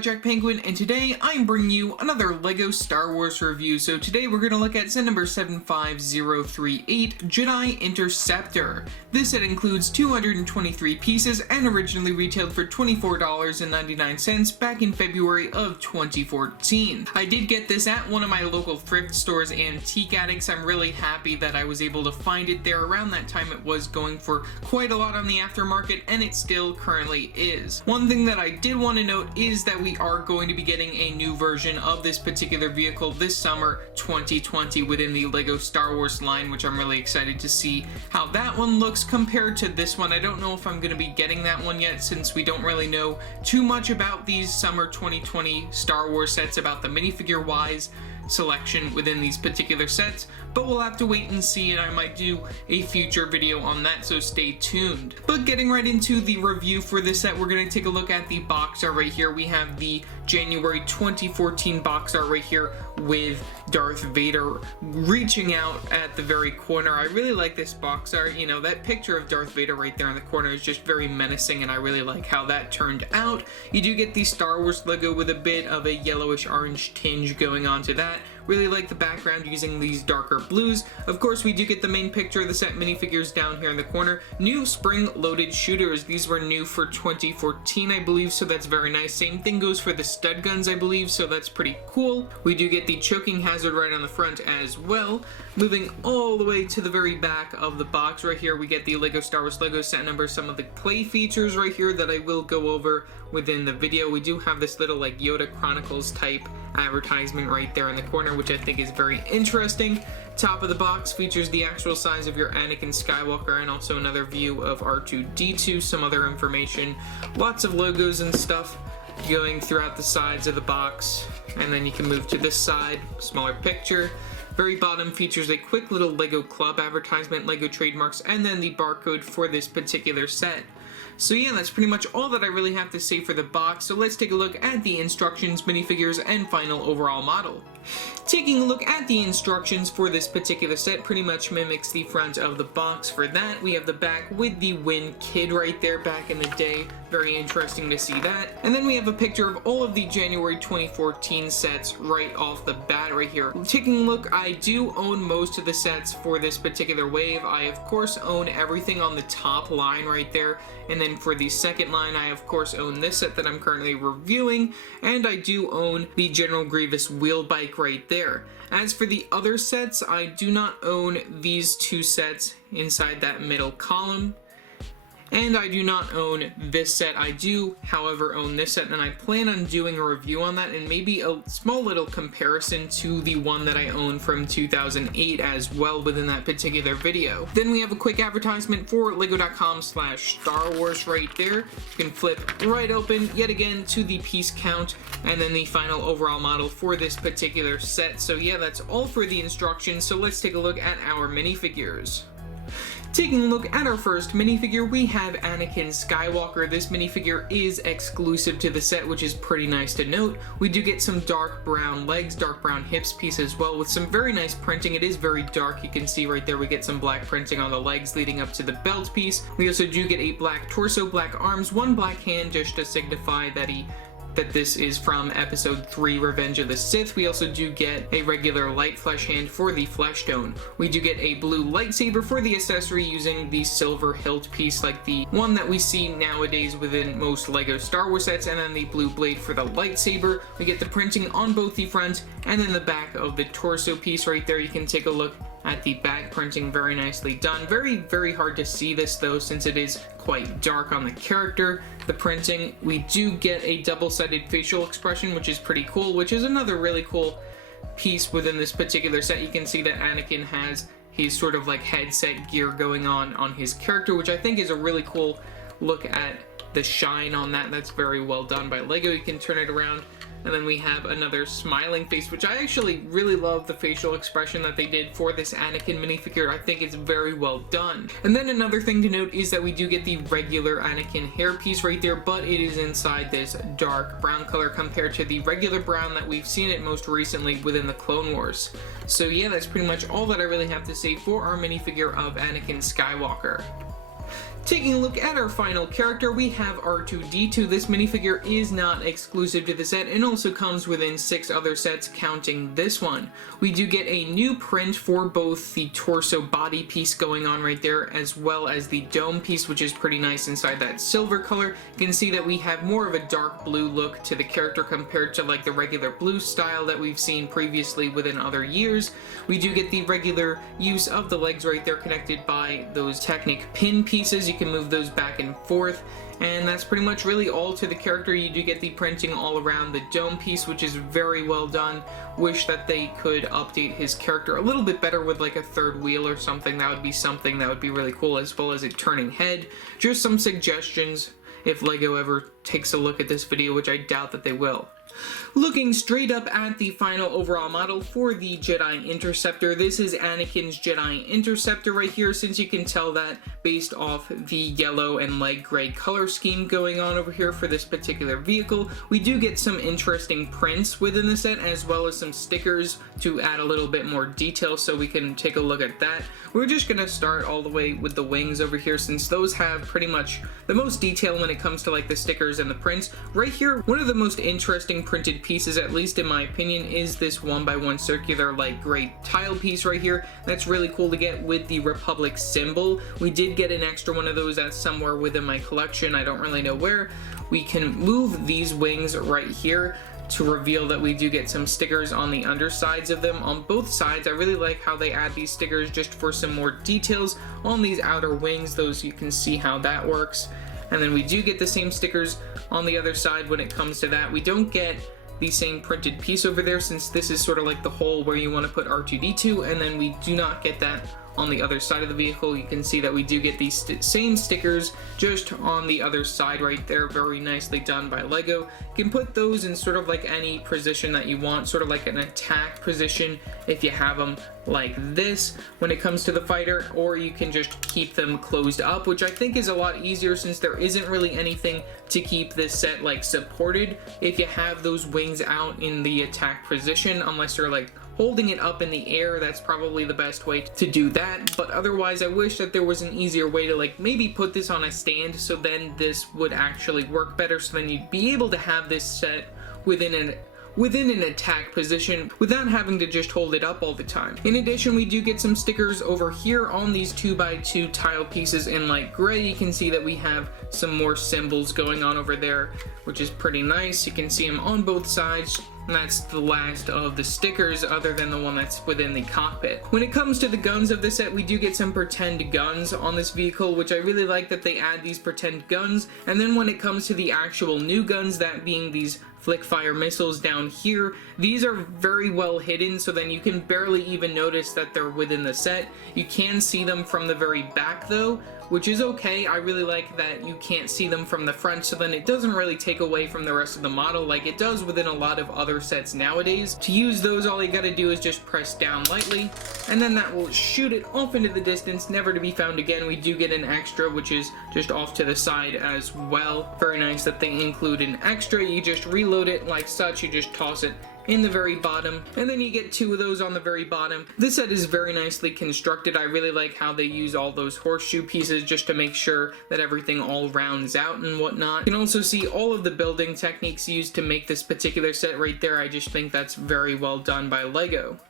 Jack Penguin, and today I'm bringing you another LEGO Star Wars review. So today we're going to look at set number 75038, Jedi Interceptor. This set includes 223 pieces and originally retailed for $24.99 back in February of 2014. I did get this at one of my local thrift stores, Antique Addicts. I'm really happy that I was able to find it there. Around that time it was going for quite a lot on the aftermarket, and it still currently is. One thing that I did want to note is that we are going to be getting a new version of this particular vehicle this summer 2020 within the LEGO Star Wars line, which I'm really excited to see how that one looks compared to this one. I don't know if I'm going to be getting that one yet, since we don't really know too much about these summer 2020 Star Wars sets, about the minifigure wise selection within these particular sets, but we'll have to wait and see, and I might do a future video on that, so stay tuned. But getting right into the review for this set, we're going to take a look at the box art right here. We have the January 2014 box art right here with Darth Vader reaching out at the very corner. I really like this box art. You know, that picture of Darth Vader right there in the corner is just very menacing, and I really like how that turned out. You do get the Star Wars logo with a bit of a yellowish orange tinge going on to that. Really like the background using these darker blues. Of course, we do get the main picture of the set minifigures down here in the corner. New spring-loaded shooters. These were new for 2014, I believe, so that's very nice. Same thing goes for the stud guns, I believe, so that's pretty cool. We do get the choking hazard right on the front as well. Moving all the way to the very back of the box right here, we get the LEGO Star Wars Lego set number, some of the play features right here that I will go over within the video. We do have this little like Yoda Chronicles type advertisement right there in the corner, which I think is very interesting. Top of the box features the actual size of your Anakin Skywalker and also another view of R2-D2, some other information, lots of logos and stuff going throughout the sides of the box. And then you can move to this side, smaller picture. Very bottom features a quick little LEGO Club advertisement, LEGO trademarks, and then the barcode for this particular set. So yeah, that's pretty much all that I really have to say for the box, so let's take a look at the instructions, minifigures, and final overall model. Taking a look at the instructions for this particular set pretty much mimics the front of the box. For that, we have the back with the Win Kid right there back in the day. Very interesting to see that. And then we have a picture of all of the January 2014 sets right off the bat right here. Taking a look, I do own most of the sets for this particular wave. I of course own everything on the top line right there. And then for the second line, I of course own this set that I'm currently reviewing. And I do own the General Grievous wheel bike right there. As for the other sets, I do not own these two sets inside that middle column. And I do not own this set. I do, however, own this set, and I plan on doing a review on that and maybe a small little comparison to the one that I own from 2008 as well within that particular video. Then we have a quick advertisement for lego.com/Star Wars right there. You can flip right open yet again to the piece count and then the final overall model for this particular set. So yeah, that's all for the instructions. So let's take a look at our minifigures. Taking a look at our first minifigure, we have Anakin Skywalker. This minifigure is exclusive to the set, which is pretty nice to note. We do get some dark brown legs, dark brown hips piece as well, with some very nice printing. It is very dark. You can see right there we get some black printing on the legs leading up to the belt piece. We also do get a black torso, black arms, one black hand just to signify that this is from Episode 3, Revenge of the Sith. We also do get a regular light flesh hand for the flesh tone. We do get a blue lightsaber for the accessory using the silver hilt piece like the one that we see nowadays within most LEGO Star Wars sets, and then the blue blade for the lightsaber. We get the printing on both the front and then the back of the torso piece right there. You can take a look at the back printing, very nicely done. Very, very hard to see this though, since it is quite dark on the character. The printing, we do get a double-sided facial expression, which is pretty cool, which is another really cool piece within this particular set. You can see that Anakin has his sort of like headset gear going on his character, which I think is a really cool look at the shine on that. That's very well done by LEGO. You can turn it around. And then we have another smiling face, which I actually really love the facial expression that they did for this Anakin minifigure. I think it's very well done. And then another thing to note is that we do get the regular Anakin hairpiece right there, but it is inside this dark brown color compared to the regular brown that we've seen it most recently within the Clone Wars. So yeah, that's pretty much all that I really have to say for our minifigure of Anakin Skywalker. Taking a look at our final character, we have R2-D2. This minifigure is not exclusive to the set and also comes within 6 other sets, counting this one. We do get a new print for both the torso body piece going on right there, as well as the dome piece, which is pretty nice inside that silver color. You can see that we have more of a dark blue look to the character compared to like the regular blue style that we've seen previously within other years. We do get the regular use of the legs right there connected by those Technic pin pieces. You can move those back and forth, and that's pretty much really all to the character. You do get the printing all around the dome piece, which is very well done. Wish that they could update his character a little bit better with like a third wheel or something. That would be really cool, as well as a turning head. Just some suggestions if LEGO ever takes a look at this video, which I doubt that they will. Looking straight up at the final overall model for the Jedi Interceptor, this is Anakin's Jedi Interceptor right here, since you can tell that based off the yellow and light gray color scheme going on over here for this particular vehicle. We do get some interesting prints within the set, as well as some stickers to add a little bit more detail, so we can take a look at that. We're just going to start all the way with the wings over here, since those have pretty much the most detail when it comes to like the stickers and the prints. Right here, one of the most interesting printed pieces, at least in my opinion, is this 1x1 circular light gray tile piece right here. That's really cool to get with the Republic symbol. We did get an extra one of those that's somewhere within my collection. I don't really know where. We can move these wings right here to reveal that we do get some stickers on the undersides of them on both sides. I really like how they add these stickers just for some more details on these outer wings. Those, you can see how that works. And then we do get the same stickers on the other side when it comes to that. We don't get the same printed piece over there, since this is sort of like the hole where you want to put R2-D2, and then we do not get that on the other side of the vehicle. You can see that we do get these same stickers just on the other side right there. Very nicely done by LEGO. You can put those in sort of like any position that you want, sort of like an attack position if you have them like this when it comes to the fighter, or you can just keep them closed up, which I think is a lot easier since there isn't really anything to keep this set like supported if you have those wings out in the attack position, unless you're like holding it up in the air. That's probably the best way to do that. But otherwise, I wish that there was an easier way to like maybe put this on a stand, so then this would actually work better, so then you'd be able to have this set within an attack position without having to just hold it up all the time. In addition, we do get some stickers over here on these 2x2 tile pieces in light gray. You can see that we have some more symbols going on over there, which is pretty nice. You can see them on both sides. And that's the last of the stickers, other than the one that's within the cockpit. When it comes to the guns of the set, we do get some pretend guns on this vehicle, which I really like that they add these pretend guns. And then when it comes to the actual new guns, that being these flick fire missiles down here, these are very well hidden, so then you can barely even notice that they're within the set. You can see them from the very back though, which is okay. I really like that you can't see them from the front, so then it doesn't really take away from the rest of the model like it does within a lot of other sets nowadays. To use those, all you gotta do is just press down lightly, and then that will shoot it off into the distance, never to be found again. We do get an extra, which is just off to the side as well. Very nice that they include an extra. You just reload it like such, you just toss it in the very bottom, and then you get 2 of those on the very bottom. This set is very nicely constructed. I really like how they use all those horseshoe pieces just to make sure that everything all rounds out and whatnot. You can also see all of the building techniques used to make this particular set right there. I just think that's very well done by LEGO.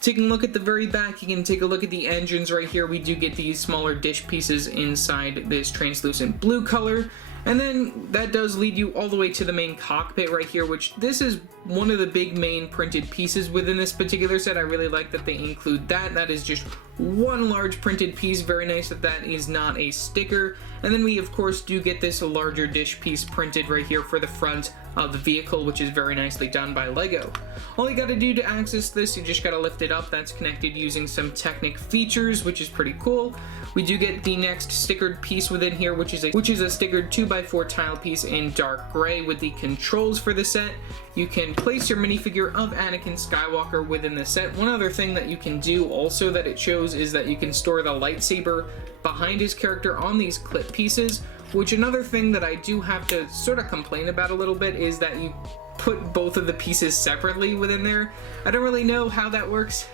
Taking a look at the very back, you can take a look at the engines right here. We do get these smaller dish pieces inside this translucent blue color. And then that does lead you all the way to the main cockpit right here, which this is one of the big main printed pieces within this particular set. I really like that they include that. That is just one large printed piece. Very nice that that is not a sticker. And then we of course do get this larger dish piece printed right here for the front of the vehicle, which is very nicely done by LEGO. All you gotta do to access this, you just gotta lift it up. That's connected using some Technic features, which is pretty cool. We do get the next stickered piece within here, which is a stickered 2x4 tile piece in dark gray with the controls for the set. You can place your minifigure of Anakin Skywalker within the set. One other thing that you can do also that it shows is that you can store the lightsaber behind his character on these clip pieces, which another thing that I do have to sort of complain about a little bit is that you put both of the pieces separately within there. I don't really know how that works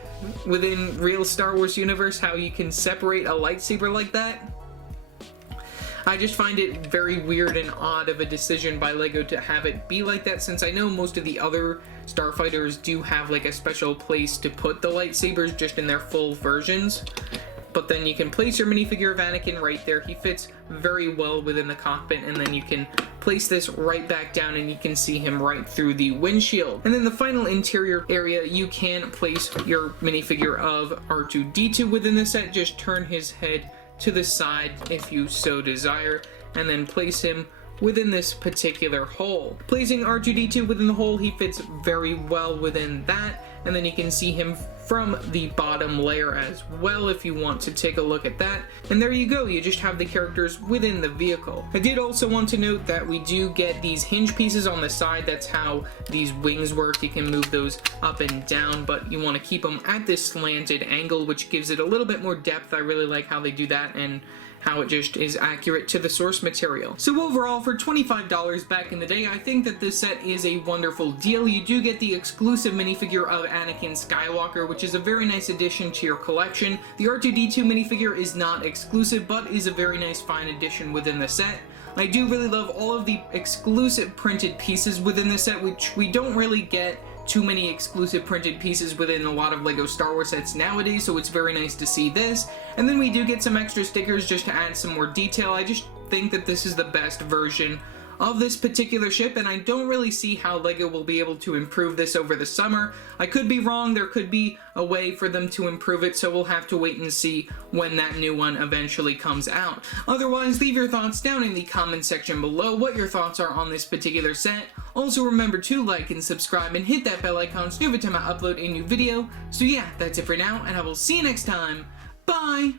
within real Star Wars universe, how you can separate a lightsaber like that. I just find it very weird and odd of a decision by LEGO to have it be like that, since I know most of the other starfighters do have like a special place to put the lightsabers just in their full versions. But then you can place your minifigure of Anakin right there. He fits very well within the cockpit, and then you can place this right back down and you can see him right through the windshield. And then the final interior area, you can place your minifigure of R2-D2 within the set. Just turn his head to the side if you so desire, and then place him within this particular hole. Placing R2-D2 within the hole, he fits very well within that, and then you can see him from the bottom layer as well if you want to take a look at that. And there you go, you just have the characters within the vehicle. I did also want to note that we do get these hinge pieces on the side. That's how these wings work. You can move those up and down, but you want to keep them at this slanted angle, which gives it a little bit more depth. I really like how they do that, and how it just is accurate to the source material. So overall, for $25 back in the day, I think that this set is a wonderful deal. You do get the exclusive minifigure of Anakin Skywalker, which is a very nice addition to your collection. The R2-D2 minifigure is not exclusive, but is a very nice fine addition within the set. I do really love all of the exclusive printed pieces within the set, which we don't really get too many exclusive printed pieces within a lot of LEGO Star Wars sets nowadays, so it's very nice to see this. And then we do get some extra stickers just to add some more detail. I just think that this is the best version of this particular ship, and I don't really see how LEGO will be able to improve this over the summer. I could be wrong, there could be a way for them to improve it, so we'll have to wait and see when that new one eventually comes out. Otherwise, leave your thoughts down in the comment section below, what your thoughts are on this particular set. Also remember to like and subscribe and hit that bell icon so every time I upload a new video. So yeah, that's it for now, and I will see you next time. Bye!